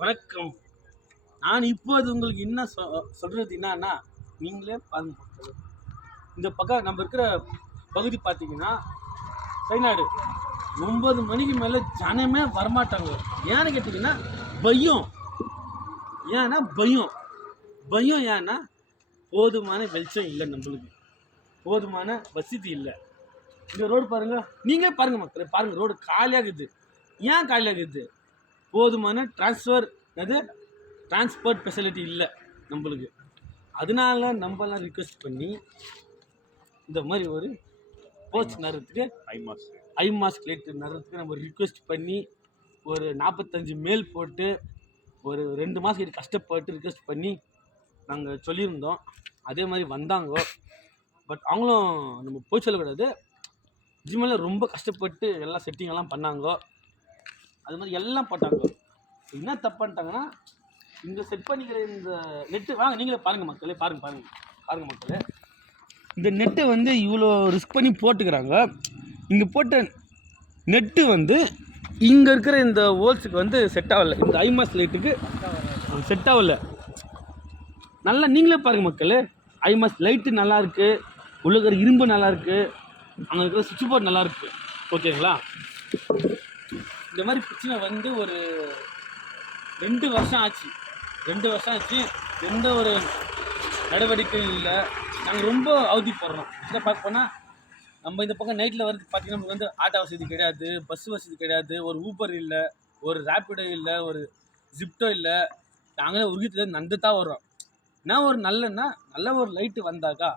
வணக்கம். நான் இப்போது உங்களுக்கு என்ன சொல்கிறது என்னன்னா, நீங்களே பாருங்க. இந்த பக்கம் நம்ம இருக்கிற பகுதி பார்த்தீங்கன்னா சைநாடு 9 மணிக்கு மேலே ஜனமே வரமாட்டாங்க. ஏன்னு கேட்டிங்கன்னா பயம். ஏன்னா பயம் ஏன்னா போதுமான வெளிச்சம் இல்லை, நம்மளுக்கு போதுமான வசதி இல்லை. இந்த ரோடு பாருங்கள், நீங்களே பாருங்கள் மக்களே, பாருங்கள் ரோடு காலியாகுது. ஏன் காலியாகுது? போதுமான டிரான்ஸ்போர்ட் ஃபெசிலிட்டி இல்லை நம்மளுக்கு. அதனால நம்மலாம் ரிக்வெஸ்ட் பண்ணி இந்த மாதிரி ஒரு போஸ்ட் நடுறதுக்கு ஐ மாஸ்க் லைட் நடுறதுக்கு நம்ம ரிக்வெஸ்ட் பண்ணி ஒரு 45 மேல் போட்டு ஒரு 2 மாதம் கஷ்டப்பட்டு ரிக்வெஸ்ட் பண்ணி நாங்கள் சொல்லியிருந்தோம். அதே மாதிரி வந்தாங்க. பட் அவங்களும் நம்ம போய் சொல்லக்கூடாது, ஜிம்மில் ரொம்ப கஷ்டப்பட்டு எல்லாம் செட்டிங்கெல்லாம் பண்ணாங்க. அது மாதிரி எல்லாம் போட்டாங்க. என்ன தப்பு பண்ணிட்டாங்கன்னா, இங்கே செட் பண்ணிக்கிற இந்த நெட்டு வாங்க, நீங்களே பாருங்கள் மக்களே, பாருங்கள் மக்களே, இந்த நெட்டை வந்து இவ்வளோ ரிஸ்க் பண்ணி போட்டுக்கிறாங்க. இங்கே போட்ட நெட்டு வந்து இங்கே இருக்கிற இந்த ஹோல்ஸுக்கு வந்து செட் ஆகலை, இந்த ஐமாஸ் லைட்டுக்கு செட் ஆகலை. நல்லா நீங்களே பாருங்கள் மக்களே, ஐமாஸ் லைட்டு நல்லாயிருக்கு, உள்ள இருக்கிற இரும்பு நல்லாயிருக்கு, அங்கே இருக்கிற சுவிட்ச் போர்ட் நல்லாயிருக்கு. ஓகேங்களா? இந்த மாதிரி பிரச்சனை வந்து ஒரு 2 வருஷம் ஆச்சு. எந்த ஒரு நடவடிக்கையும் இல்லை. நாங்கள் ரொம்ப அவதிப்படுறோம். இதை பார்க்க போனால் நம்ம இந்த பக்கம் நைட்டில் வரது பார்த்திங்கன்னா நமக்கு வந்து ஆட்டோ வசதி கிடையாது, பஸ் வசதி கிடையாது, ஒரு ஊபர் இல்லை, ஒரு ரேப்பிடோ இல்லை, ஒரு ஜிப்டோ இல்லை. நாங்களே உருகித்துல நந்துதான் வரோம். என்ன ஒரு நல்ல ஒரு லைட்டு வந்தாக்கா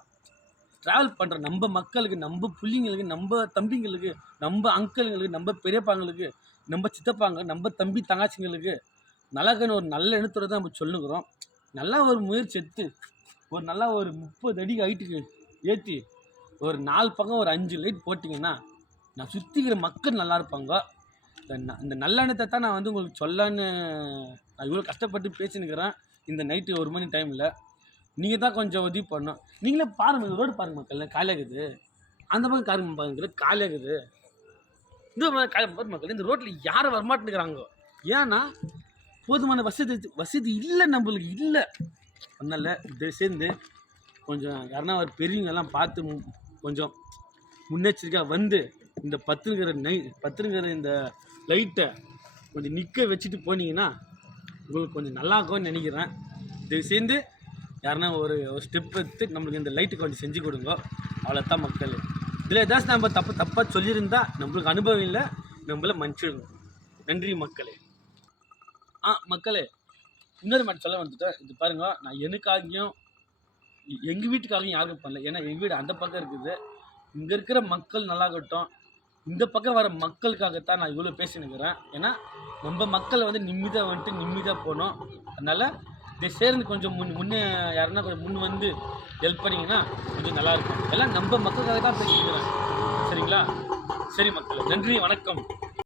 ட்ராவல் பண்ணுற நம்ம மக்களுக்கு, நம்ம பிள்ளைங்களுக்கு, நம்ம தம்பிங்களுக்கு, நம்ம அங்கிளுங்களுக்கு, நம்ம பெரியப்பாங்களுக்கு, நம்ம சித்தப்பாங்க, நம்ம தம்பி தங்காச்சிங்களுக்கு நல்லாக்குன்னு ஒரு நல்ல எண்ணத்தோடு தான் நம்ம சொல்லுகிறோம். நல்லா ஒரு முயற்சி எடுத்து ஒரு நல்லா ஒரு 30 அடி ஹைட்டுக்கு ஏற்றி ஒரு 4 பக்கம் ஒரு 5 லைட் போட்டிங்கன்னா நான் சுற்றிக்கிற மக்கள் நல்லா இருப்பாங்க. இந்த நல்ல எண்ணத்தை தான் நான் வந்து உங்களுக்கு சொல்லன்னு நான் இவ்வளோ கஷ்டப்பட்டு பேசினுக்கிறேன். இந்த நைட்டு 1 மணி டைமில் நீங்கள் தான் கொஞ்சம் உதவி பண்ணணும். நீங்களே பாருங்கள், ரோடு பாருங்கள் மக்கள், காலியாகுது. அந்த பக்கம் காருங்க பாருங்கள், காலியாகுது. இந்த மக்கள் இந்த ரோட்டில் யாரும் வரமாட்டேங்கிறாங்க. ஏன்னா போதுமான வசதி இல்லை, நம்மளுக்கு இல்லை. அதனால் இதை சேர்ந்து கொஞ்சம் யாருன்னா ஒரு பெரியவங்கெல்லாம் பார்த்து கொஞ்சம் முன்னெச்சரிக்கையாக வந்து இந்த பத்துங்கிற இந்த லைட்டை கொஞ்சம் நிற்க வச்சுட்டு போனீங்கன்னா உங்களுக்கு கொஞ்சம் நல்லா இருக்கும்னு நினைக்கிறேன். இதை சேர்ந்து யாருன்னா ஒரு ஸ்டெப் எடுத்து நம்மளுக்கு இந்த லைட்டு கொஞ்சம் செஞ்சு கொடுங்க. அவ்வளோதான் மக்கள். இதில் ஏதாச்சும் நம்ம தப்பாக சொல்லியிருந்தால் நம்மளுக்கு அனுபவம் இல்லை, நம்மள மன்னிச்சிடுங்க. நன்றி மக்களே. மக்களே, இன்னொரு மாதிரி சொல்ல வந்துட்டேன். இது பாருங்கள், நான் எனக்காகியும் எங்கள் வீட்டுக்காகவும் யாருக்கும் பண்ணல. ஏன்னா எங்கள் வீடு அந்த பக்கம் இருக்குது. இங்கே இருக்கிற மக்கள் நல்லாகட்டும், இந்த பக்கம் வர மக்களுக்காகத்தான் நான் இவ்வளோ பேசினுக்கிறேன். ஏன்னா நம்ம மக்கள் வந்து நிம்மதியாக போகணும். அதனால் இதை சேர்ந்து கொஞ்சம் முன்னே யாருன்னா கொஞ்சம் முன் வந்து ஹெல்ப் பண்ணிங்கன்னா கொஞ்சம் நல்லாயிருக்கும். எல்லாம் நம்ம மக்களுக்காக தான் பேசிக்கிறேன். சரிங்களா? சரி மக்களே, நன்றி, வணக்கம்.